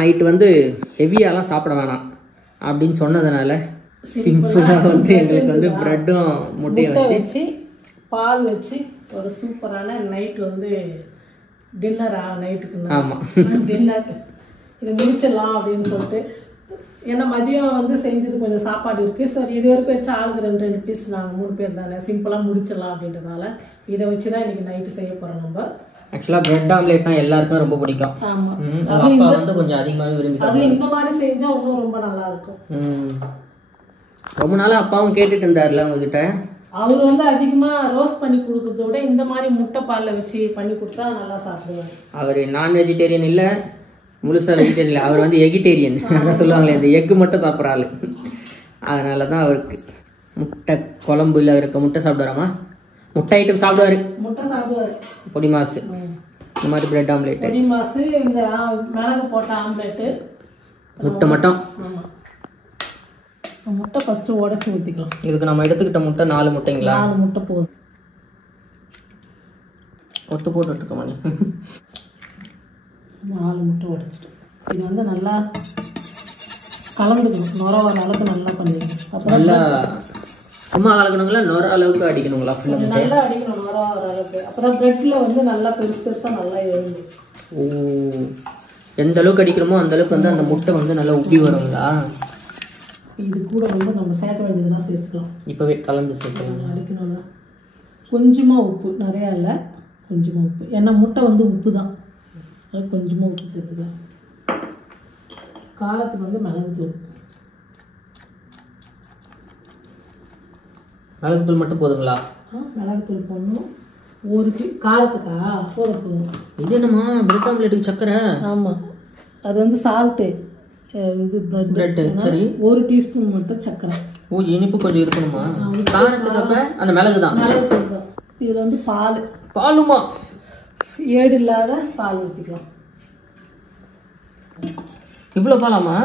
Night வந்து ஹெவியாலாம் சாப்பிட வேணாம் அப்படின்னு சொன்னதுனால சிம்பிளாக வந்து எங்களுக்கு வந்து ப்ரெட்டும் முட்டையும் வச்சு பால் வச்சு ஒரு சூப்பரான நைட் வந்து டின்னரா நைட்டுக்கு. ஆமாம், டின்னர் இதை முடிச்சிடலாம் அப்படின்னு சொல்லிட்டு. ஏன்னா மதியம் வந்து செஞ்சது கொஞ்சம் சாப்பாடு இருக்குது. சரி இது வரைக்கும் வச்சு ஆளுக்கு 2 பீஸ் நாங்கள் 3 பேர் தானே சிம்பிளாக முடிச்சிடலாம் அப்படின்றதுனால இதை வச்சு தான் இன்றைக்கி நைட்டு செய்ய போகிறோம். நம்ம ஆக்சுவலாக பிரெட் ஆம்லேட்னா எல்லாருக்கும் ரொம்ப பிடிக்கும். ஆமாம், அப்பா வந்து கொஞ்சம் அதிகமாகவே விரும்பி அது இந்த மாதிரி செஞ்சால் இன்னும் ரொம்ப நல்லா இருக்கும். ரொம்ப நாளாக அப்பாவும் கேட்டுட்டு இருந்தார்ல உங்ககிட்ட. அவர் வந்து அதிகமாக ரோஸ்ட் பண்ணி கொடுக்கறத விட இந்த மாதிரி முட்டை பாலில் வச்சு பண்ணி கொடுத்தா நல்லா சாப்பிடுவார். அவர் நான் வெஜிடேரியன் இல்லை, முழுசாக வெஜிடேரியன் இல்லை, அவர் வந்து எகிடேரியன். அதான் சொல்லுவாங்களே, இந்த எக்கு மட்டும் சாப்பிட்ற ஆள். அதனால தான் அவருக்கு முட்டை குழம்பு இல்லை, அவருக்கு முட்டை சாப்பிடுவாராமா, முட்டை ஐட்டம் சாப்பிடுவாரு. முட்டை சாப்பிடுவார், பொடி மாசு, இந்த மாதிரி பிரெட் ஆம்லேட், பொடி மாசு, இந்த மிளகு போட்ட ஆம்லேட்டு, முட்டை மட்டும். ஆமாம், முட்டை ஃபஸ்ட்டு உடச்சி ஊற்றிக்கலாம். இதுக்கு நம்ம எடுத்துக்கிட்ட முட்டை 4 முட்டைங்களா? 4 முட்டை போதும். ஒத்து போட்டுருக்க மாதிரி 4 முட்டை உடைச்சிட்டு இது வந்து நல்லா கலந்துக்கணும். நுர வர அளவுக்கு நல்லா பண்ணிக்கணும். அப்போ நல்லா சும்மா கலக்கணுங்களா, நுர அளவுக்கு அடிக்கணுங்களா? நல்லா அடிக்கணும் நுர வர அளவுக்கு. அப்போ தான் ப்ரெட்டில் வந்து நல்லா பெருசாக நல்லா எழுந்து. ஓ, எந்த அளவுக்கு அடிக்கணுமோ அந்த அளவுக்கு வந்து அந்த முட்டை வந்து நல்லா உப்பி வருங்களா? இது கூட வந்து நம்ம சேர்க்க வேண்டியதெல்லாம் சேர்த்துக்கலாம். இப்போவே கலந்து சேர்க்கலாம். அடிக்கணும்னா கொஞ்சமாக உப்பு, நிறையா இல்லை, கொஞ்சமாக உப்பு. ஏன்னா முட்டை வந்து உப்பு தான், அதனால் கொஞ்சமாக உப்பு சேர்த்துக்கலாம். காரத்துக்கு வந்து மிளகுத்தூள். மிளகுத்தூள் மட்டும் போதுங்களா? மிளகுத்தூள் போடணும். ஒரு காரத்துக்கா போதும். இது என்னம்மா பிரெட் ஆம்லேட்டுக்கு சக்கரை? ஆமாம், அது வந்து சால்ட்டு. இது பிரெட். சரி, 1 டீஸ்பூன் மட்டும் சக்கரை. ஓ, இனிப்பு கொஞ்சம் இருக்கணுமா? காரத்துக்கு அப்ப அந்த மிளகு தான். மிளகுத்தூள் தான். இதில் வந்து பாலுமா? ஏடு இல்லாத பால் ஊற்றிக்கலாம். இவ்வளோ பாலாமா?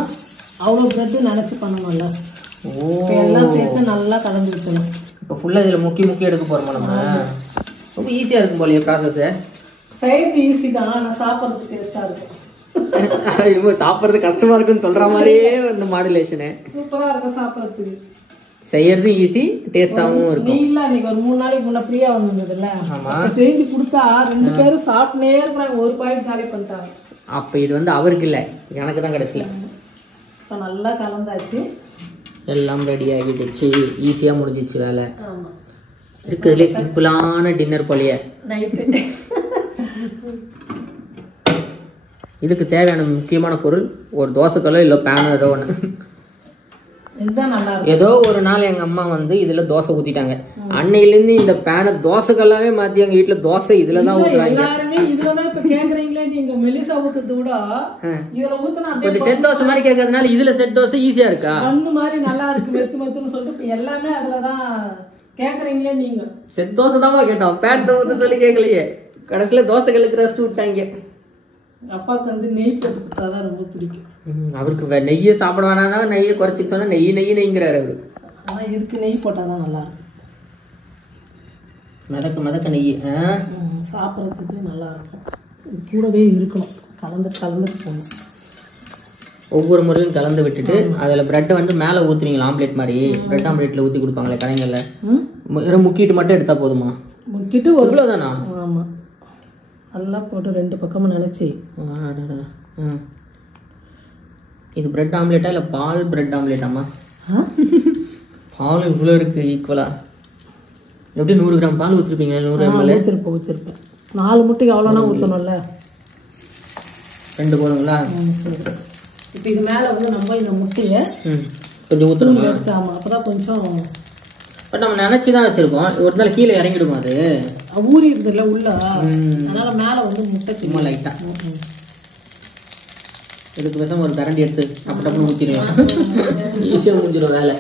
அவ்வளோ பிரெட்டு நினச்சி பண்ணணும்ல. ஓ, எல்லாம் சேர்த்து நல்லா கலந்து விட்டணும். இப்போ ஃபுல்லாக இதில் முக்கி எடுக்க போகிறோமா நம்ம? ரொம்ப ஈஸியாக இருக்கும் போலயே ப்ராசஸ். செய்யறது ஈஸி தான், ஆனால் சாப்பிட்றதுக்கு டேஸ்ட்டாக இருக்கும். சாப்பிட்றது கஷ்டமா இருக்குன்னு சொல்ற மாதிரியே அந்த மாடுலேஷனு சூப்பரா இருக்கும் சாப்பிட்றதுக்கு. செய்யறது ஈஸி, டேஸ்டாவும் இருக்கும். நீ இல்ல நீங்க ஒரு 3 நாளைக்கு முன்ன ஃப்ரீயா வந்ததுல, செஞ்சு கொடுத்தா 2 பேரும் சாப்பிட்டே இருக்கிறாங்க, ஒரு பாக்கெட் காலி பண்ணிட்டாங்க. அப்ப இது வந்து அவருக்கு இல்ல, எனக்கு தான் கடைசியில. இப்ப நல்லா கலந்தாச்சு, எல்லாம் ரெடி ஆகிடுச்சு, ஈஸியா முடிஞ்சிச்சு வேலை. இருக்கிறதுலே சிம்பிளான டின்னர் போலயே. நைட்டு இதுக்கு தேவையான முக்கியமான பொருள் ஒரு தோசைக்கல்லோ இல்லை பேனோ ஏதோ ஒன்று. ஏதோ ஒரு நாள் எங்க அம்மா வந்து இதுல தோசை ஊத்திட்டாங்க. அன்னையிலேருந்து இந்த பேனை தோசைக்கல்லாவே மாத்தி எங்க வீட்டுல தோசை இதுலதான் ஊத்துறாங்க. கொஞ்சம் செட் தோசை மாதிரி கேட்கறதுனால இதுல செட் தோசை ஈஸியா இருக்கா? செட் தோசை தான் கேட்டோம், பேன் தோசை சொல்லி கேட்கலையே. கடைசியில தோசைகளுக்கு ரெஸ்ட் விட்டாங்க. அப்பாவுக்கு வந்து நெய் போட்டு கொடுத்தாதான் ரொம்ப பிடிக்கும். அவருக்கு நெய்யை சாப்பிட வேணாம்னா நெய்யை குறைச்சிக்க சொன்னா நெய்ங்கிறாரு அவரு. ஆனா இதுக்கு நெய் போட்டாதான் நல்லா இருக்கும். மிதக்க நெய் சாப்பிட்றதுக்கு நல்லா இருக்கும். கூடவே இருக்கணும், கலந்து போகணும். ஒவ்வொரு முறையும் கலந்து விட்டுட்டு அதுல பிரெட்டை வந்து மேல ஊத்துவீங்களா? ஆம்லேட் மாதிரி பிரெட் ஆம்லேட்ல ஊத்தி கொடுப்பாங்களே கடைங்கள்ல, முக்கிட்டு மட்டும் எடுத்தா போதுமா? முக்கிட்டு இவ்வளவுதானா? ஆமா, நல்லா போட்டு 2 பக்கமும் நினைச்சி. இது பிரெட் ஆம்லேட்டா இல்ல பால் பிரெட் ஆம்லேட்டாமா? பால் இவ்வளோ இருக்கு ஈக்குவலா. எப்படி 100 கிராம் பால் ஊற்றிருப்பீங்க? 100 ml ஊற்றிருப்பேன். 4 முட்டைக்கு அவ்வளோனா ஊற்றணும்ல. 2 போதுங்களா? இப்போ இது மேலே வந்து நம்ம இந்த முட்டையை கொஞ்சம் ஊற்றணுமா? ஆமாம், அப்போதான் கொஞ்சம். பட் நம்ம நினைச்சு தான் வச்சிருக்கோம், ஒரு நாள் கீழே இறங்கிடுமா? அது ஊறி இருக்குதுல்ல உள்ள, அதனால மேலே வந்து முட்டை சும்மா லைட்டா. இதுக்கு பேசாம ஒரு கரண்டி எடுத்து டப்புன்னு ஊற்றிடுவோம், ஈஸியாக முடிஞ்சிடும் வேலை.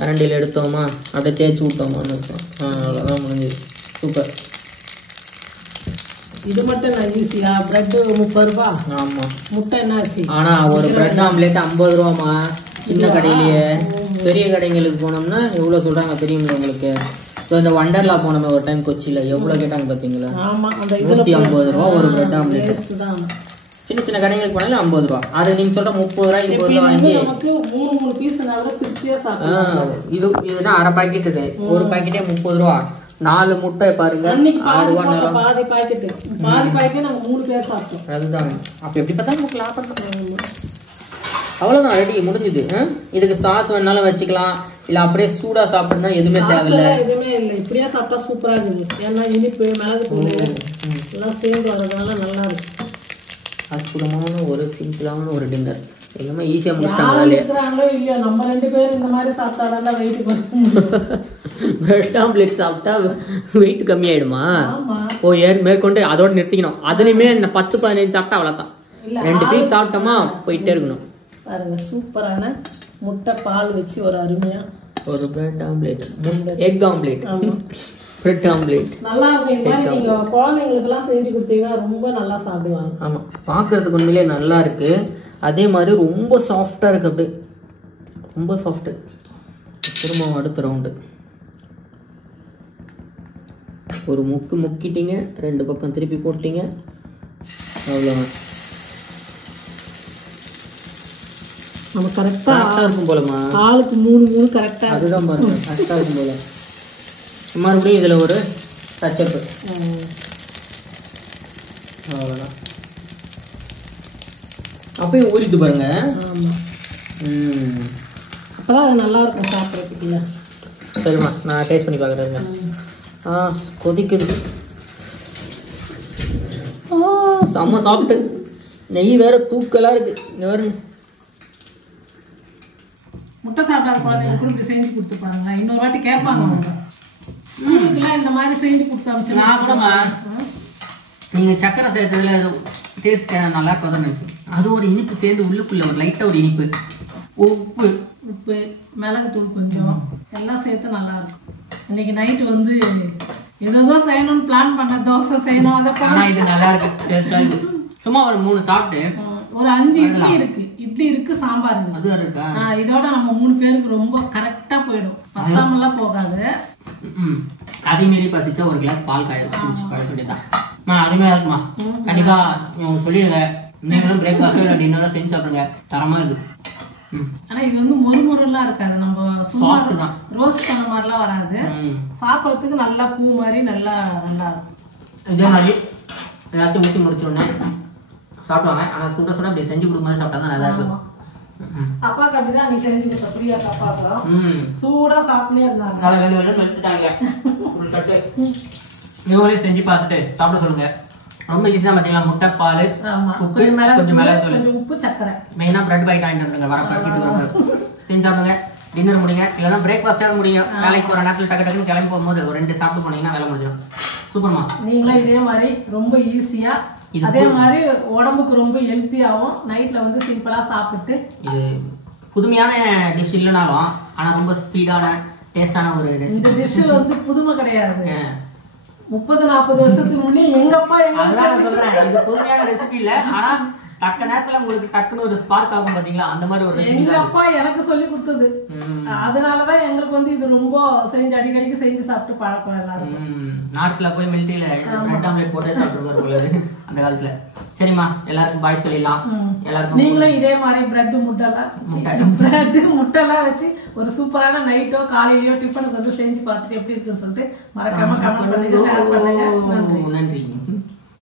கரண்டியில் எடுத்தோமா அப்படியே தேய்ச்சி விட்டோமான்னு இருக்கும். அவ்வளோதான் முடிஞ்சிது. சூப்பர். இது மட்டும் நான் ஈஸியா? பிரெட் 30 ரூபா. ஆமாம், முட்டை என்ன ஆச்சு? ஆனால் ஒரு பிரெட் ஆம்லேட் 50 ரூபாமா சின்ன கடையிலேயே. பெரிய கடைங்களுக்கு போனோம்னா எவ்வளோ சொல்கிறாங்க தெரியுங்களா உங்களுக்கு? ஸோ இந்த வண்டர்லா போனோமே ஒரு டைம் கொச்சியில், எவ்வளோ கேட்டாங்க பார்த்தீங்களா? 150 ரூபா ஒரு பிரெட் ஆம்லேட். சின்ன சின்ன கடைங்களுக்கு போனாலும் 50 ரூபா. அது நீங்க சொல்ற 30 ரூபாய் 20 ரூபா வாங்கி நமக்கு 3 பீஸ்னால திருப்தியா சாப்பிடலாம். இதுனா அரை பாக்கெட், இது ஒரு பாக்கெட்டே 30 ரூபா. 4 முட்டை பாருங்க, 6 ரூபா. பாதி பாக்கெட் நம்ம 3 பேர் சாப்பிட்டோம். அதுதான். அப்ப எப்படி பார்த்தா நமக்கு லாபம் தான். அவ்வளவுதான், ரெடி, முடிஞ்சுது. இதுக்கு சாஸ் வேணாலும் வச்சுக்கலாம், இல்ல அப்படியே சூடா சாப்பிடுறதா எதுவுமே தேவையில்லை. எதுவுமே இல்லை, இப்படியே சாப்பிட்டா சூப்பரா இருக்குது. ஏன்னா இனிப்பு மிளகு தூள் எல்லாம் சேர்ந்து வரதுனால நல்லா இருக்கு. அற்புதமான ஒரு சிம்பிளான ஒரு டின்னர். எங்கம்மா ஈஸியா முடிச்சிட்டாங்க. இருக்கிறாங்களோ இல்லையோ, நம்ம 2 பேரும் இந்த மாதிரி சாப்பிட்டாதான் வெயிட் குறைக்கும். பிரெட் ஆம்லெட் சாப்பிட்டா வெயிட் கம்மி ஆயிடுமா? ஆமா. மேற்கொண்டு அதோட நிறுத்திக்கணும். அதுலயுமே 10-15 சாப்பிட்டா அவ்வளவுதான். 2 பீஸ் சாப்பிட்டோமா போயிட்டே இருக்கணும். பாருங்க, சூப்பரான முட்டை பால் வச்சு ஒரு அருமையா ஒரு bread omelette, egg omelette, bread omelette நல்லா இருக்கும். இந்த மாதிரி நீங்க குழந்தைங்களுக்கு எல்லாம் செஞ்சு கொடுத்தீங்கன்னா ரொம்ப நல்லா சாப்பிடுவாங்க. ஆமா, பாக்குறதுக்கு உண்மையிலே நல்லா இருக்கு. அதே மாதிரி ரொம்ப சாஃப்டா இருக்கு, அப்படியே ரொம்ப சாஃப்ட். திரும்ப அடுத்த ரவுண்டு ஒரு முக்கிட்டீங்க, 2 பக்கம் திருப்பி போட்டீங்க, அவ்வளவுதான். நம்ம கரெக்டா இருக்கும் போலமா, ஆளுக்கு 3 கரெக்டா. அதுதான் பாருங்க, கரெக்டா இருக்கும் போல. மறுபடியும் இதுல ஒரு டச்சப், அவ்வளவுதான். அப்பயும் ஊறிட்டு பாருங்க. அப்பதான் அது நல்லா இருக்கும் சாப்பிட்றதுக்குள்ள. சரிம்மா, நான் டேஸ்ட் பண்ணி பார்க்குறேங்க. கொதிக்குது. செம்ம சாப்பிட்டு, நெய் வேற தூக்கலா இருக்கு. இங்க பாருங்க, முட்டை சாப்பிடாத குழந்தைங்களுக்கு இப்படி செஞ்சு கொடுத்து பாருங்க. இன்னொரு வாட்டி கேட்பாங்க அவங்க, உங்களுக்குலாம் இந்த மாதிரி செஞ்சு கொடுத்தா. நான் கூடமா நீங்க சக்கரை சேர்த்ததுல டேஸ்ட் நல்லா இருக்கும் தான் நினைச்சேன். அது ஒரு இனிப்பு சேர்ந்து உள்ளுக்குள்ள ஒரு லைட்டா ஒரு இனிப்பு, உப்பு மிளகு தூள் கொஞ்சம் எல்லாம் சேர்த்து நல்லா இருக்கும். இன்னைக்கு நைட்டு வந்து ஏதோ செய்யணும்னு பிளான் பண்ண, தோசை செய்யணும். அதை ஆனா இது நல்லா இருக்கு. சும்மா ஒரு 3 சாப்பிட்டு ஒரு 5 இட்லி இருக்கு, சாம்பார் இருக்கு. அது இருக்கா, இதோட நம்ம 3 பேருக்கு ரொம்ப கரெக்டா போயிடும். பத்தாமலாம் போகாது. அதே மாரி பசிச்சா ஒரு கிளாஸ் பால் காய வச்சு பழக்க வேண்டியதான். அருமையா இருக்குமா. கண்டிப்பா உங்களுக்கு சொல்லிடுங்க, நீங்களும் பிரேக்ஃபாஸ்ட் இல்லை டின்னரா செஞ்சு சாப்பிடுங்க, தரமா இருக்கு. ஆனா இது வந்து மொறுமொறுலாம் இருக்காது, நம்ம சும்மா ரோஸ்ட் பண்ண மாதிரிலாம் வராது. சாப்பிட்றதுக்கு நல்லா பூ மாதிரி நல்லா இருக்கும். இதே மாதிரி எல்லாத்தையும் ஊற்றி முடிச்சோடனே சாப்பிடுவாங்க. ஆனா சுட சுட அப்படி செஞ்சு கொடுக்கும்போது சாப்பிட்டா தான் நல்லா இருக்கும். அப்பாக்கு அப்படிதான் நீ செஞ்சு கொடுத்த பிரியா அப்பாக்கலாம் சூடா சாப்பிட்டே இருந்தாங்க. நல்லா வேணும் வேணும் எடுத்துட்டாங்க. நீங்களே செஞ்சு பார்த்துட்டு சாப்பிட சொல்லுங்க. ரொம்ப ஈஸியா பாத்தீங்களா, முட்டை பால், உப்பு, கொஞ்சம் மிளகு தூள், உப்பு, சக்கரை, மெயினா பிரெட் பைட் வாங்கிட்டு வந்துருங்க. வர பாக்கெட் செஞ்சு சாப்பிடுங்க. டின்னர் முடிங்க, இல்லைன்னா பிரேக்ஃபாஸ்டாக முடியும். வேலைக்கு போற நேரத்தில் டக்கு டக்குன்னு கிளம்பி போகும்போது ஒரு 2 சாப்பிட்டு போனீங்கன்னா வேலை முடிஞ்சிடும். சூப்பர்மா. நீங்களும் இதே மாதிரி ரொம்ப ஈஸியா, அதே மாதிரி உடம்புக்கு ரொம்ப ஹெல்த்தியாகவும் நைட்ல வந்து சிம்பிளா சாப்பிட்டு, இது புதுமையான டிஷ் இல்லைனாலும் ஆனா ரொம்ப ஸ்பீடான டேஸ்டான ஒரு டிஷ். இந்த டிஷ் வந்து புதுமை கிடையாது. 30-40 வருஷத்துக்கு முன்னே எங்க அப்பா சொல்றேன், இது புதுமையான ரெசிபி இல்ல. ஆனா தக்க நேரத்துல உங்களுக்கு டக்குன்னு ஒரு ஸ்பார்க் ஆகும் பாத்தீங்களா, அந்த மாதிரி ஒரு ரெசிபி எங்க அப்பா எனக்கு சொல்லி கொடுத்தது. அதனாலதான் எங்களுக்கு வந்து இது ரொம்ப செஞ்சு அடிக்கடிக்கு செஞ்சு சாப்பிட்டு பழக்கம். எல்லாரும் நாட்டுல போய் மிலிட்டரியில பிரெட் ஆம்லெட் போட்டே சாப்பிட்டுருக்காரு அந்த காலத்துல. சரிம்மா, எல்லாருக்கும் பாய் சொல்லிடலாம். எல்லாருக்கும் நீங்களும் இதே மாதிரி பிரெட் முட்டைலாம் வச்சு ஒரு சூப்பரான நைட்டோ காலையிலயோ டிஃபனுக்கு வந்து செஞ்சு பார்த்துட்டு எப்படி இருக்குன்னு சொல்லிட்டு மறக்காம கமெண்ட் பண்ணுங்க, ஷேர் பண்ணுங்க. நன்றி.